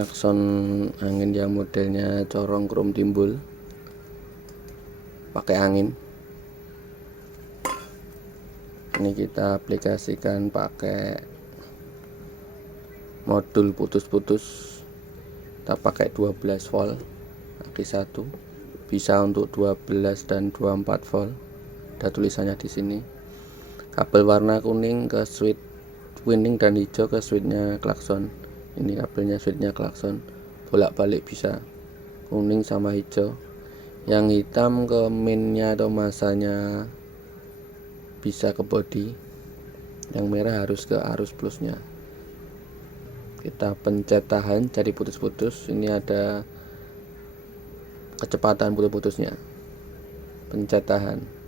klakson angin yang modelnya corong krom timbul pakai angin. Ini kita aplikasikan pakai modul putus-putus. Kita pakai 12 volt aki 1, bisa untuk 12 dan 24 volt. Ada tulisannya di sini. Kabel warna kuning ke switch winning dan hijau ke switchnya klakson. Ini kabelnya switchnya klakson, bolak-balik bisa kuning sama hijau. Yang hitam ke minnya atau masanya, bisa ke body. Yang merah harus ke arus plusnya. Kita pencet tahan jadi putus-putus. Ini ada kecepatan putus-putusnya. Pencet tahan.